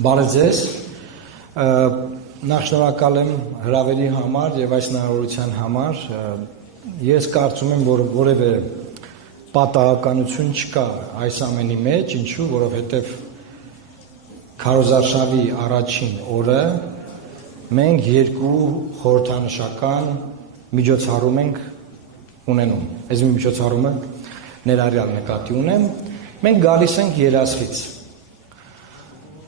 Բարև ձեզ, նախ շնորհակալ եմ հրավերի համար եւ այս հնարավորության համար, ես կարծում եմ, որ որևէ պատահականություն չկա այս ամենի մեջ, ինչու, որովհետեւ քարոզարշավի առաջին օրը մենք երկու խորհրդանշական միջոցառում ենք ունենում, այս մի միջոցառումը ներառյալ նկատի ունեմ, մենք գալիս ենք Երասխից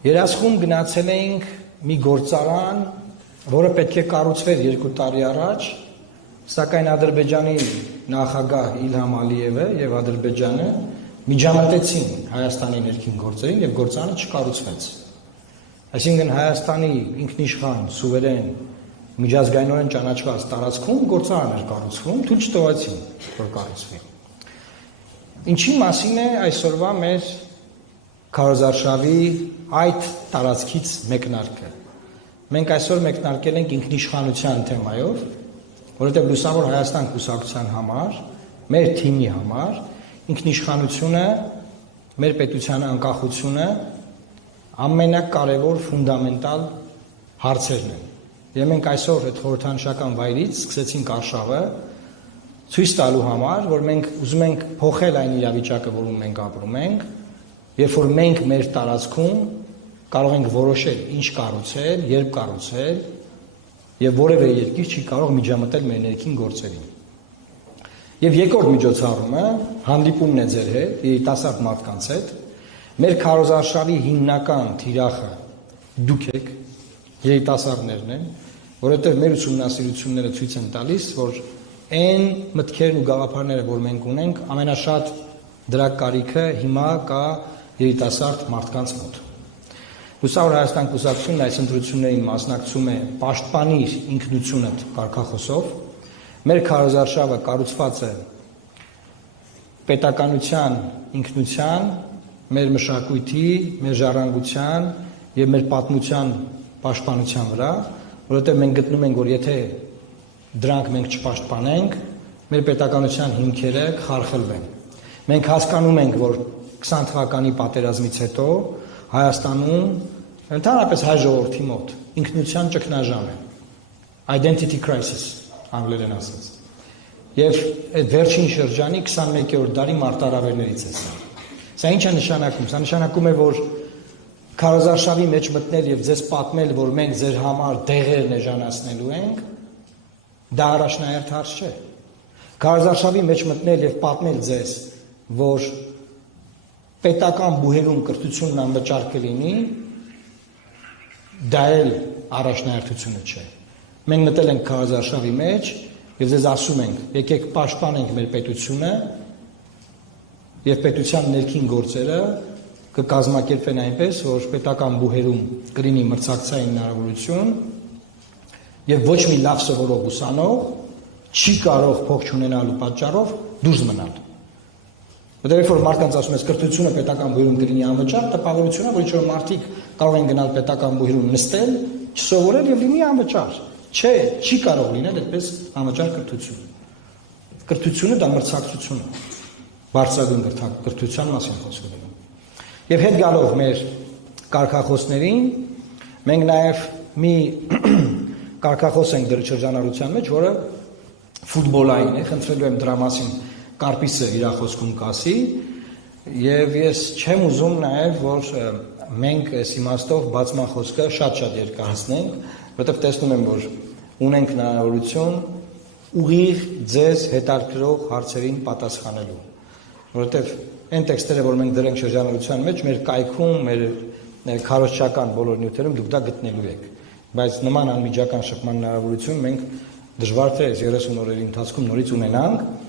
Երասխում գնացել էինք մի գործարան, որը պետք է կառուցվեր 2 տարի առաջ, սակայն Ադրբեջանի նախագահ Իլհամ Ալիևը եւ Ադրբեջանը միջամտեցին Հայաստանի ներքին գործերին եւ գործարանը չկառուցվեց։ Այսինքն Հայաստանի ինքնիշխան, սուվերեն, միջազգայինորեն ճանաչված տարածքում գործարան էր կառուցվում, թույլ չտվեցին, որ կառուցվի։ Ինչի մասին է այսօրվա մեր քարոզարշավի այդ տարածքից մեկնարկը։ Մենք այսօր մեկնարկել ենք ինքնիշխանության թեմայով, որովհետև Լուսավոր Հայաստան կուսակցության համար, մեր թիմի համար ինքնիշխանությունը, մեր պետության անկախությունը ամենակարևոր ֆունդամենտալ հարցերն են։ Եվ մենք այսօր այդ խորհրդանշական վայրից սկսեցինք արշավը ցույց տալու համար, որ մենք ուզում ենք փոխել այն իրավիճակը, որում մենք ապրում ենք, երբ որ մենք մեր տարածքում կարող ենք որոշել ինչ կառուցել, երբ կառուցել եւ որևէ երկիր չի կարող միջամտել մեր ներքին գործերին։ Եվ երկրորդ միջոցառումը հանդիպումն է ձեր հետ, երիտասարդ մարդկանց հետ, մեր քարոզարշավի հիմնական թիրախը դուք եք, երիտասարդներն են, որովհետեւ մեր ուսումնասիրությունները ցույց են տալիս, որ այն մտքերն ու գաղափարները, որ մենք ունենք, ամենաշատ դրա կարիքը հիմա կա երիտասարդ մարդկանց մոտ։ Լուսավոր Հայաստան կուսակցությունն այս ընտրություններին մասնակցում է պաշտպանիր ինքնությունդ կարգախոսով։ Մեր քարոզարշավը կառուցված է պետականության ինքնության, մեր մշակույթի, մեր ժառանգության եւ մեր պատմության պաշտպանության վրա, որովհետեւ մենք գտնում ենք, որ եթե դրանք մենք չպաշտպանենք, մեր պետականության հիմքերը կխարխլվեն։ Մենք հասկանում ենք, որ 20 թվականի պատերազմից հետո Հայաստանում, ընդհանրապես հայ ժողովրդի մոտ ինքնության ճգնաժամ է, identity crisis անգլերեն ասած։ Եվ այդ վերջին շրջանի 21-րդ դարի մարտահրավերներից է սա։ Սա ինչ է նշանակում։ Սա նշանակում է, որ քարոզարշավի մեջ մտնել եւ ձեզ պատմել, որ մենք ձեր համար դեղեր էժանացնելու ենք, դա առաջնահերթ հարց չէ։ Քարոզարշավի մեջ մտնել եւ պատմել ձեզ, որ պետական բուհերում կրթությունն անվճար կլինի, դա էլ առաջնահերթությունը չէ։ Մենք մտել ենք քարոզարշավի մեջ եւ ձեզ ասում ենք, եկեք պաշտպանենք մեր պետությունը եւ պետության ներքին գործերը կկազմակերպվեն այնպես, որ պետական բուհերում կլինի մրցակցային հնարավորություն եւ ոչ մի լավ սովորող ուսանող չի կարող փող չունենալու պատճառով դուրս մնալ։ Որտեղ որ մարդկանց ասում ես կրթությունը պետական բուհերում կլինի անվճար, տպավորությունը, որ ինչ-որ մարդիկ կարող են գնալ պետական բուհերում նստել, չսովորել եւ լինի անվճար։ Չէ, չի կարող լինել այդպես անվճար կրթություն։ Կրթությունը դա մրցակցություն է։ Բարձրագույն կրթության մասին խոսք ունենք։ Եվ հետ գալով մեր կարգախոսներին, մենք նաեւ մի կարգախոս ենք դրել շրջանառության մեջ, որը ֆուտբոլային է, խնդրելու եմ դրա մասին Կարպիսը իր խոսքում կասի, եւ ես չեմ ուզում նաեւ, որ մենք այս իմաստով բացման խոսքը շատ երկարացնենք, որովհետեւ տեսնում եմ, որ ունենք հնարավորություն ուղիղ ձեզ հետաքրքրող հարցերին պատասխանելու, որովհետեւ այն տեքստերը, որ մենք դրենք շրջանառության մեջ, մեր կայքում, մեր քարոզչական բոլոր նյութերում դուք դա գտնելու եք, բայց նման անմիջական շփման հնարավորություն մենք դժվար թե 30 օրերի ընթացքում նորից ունենանք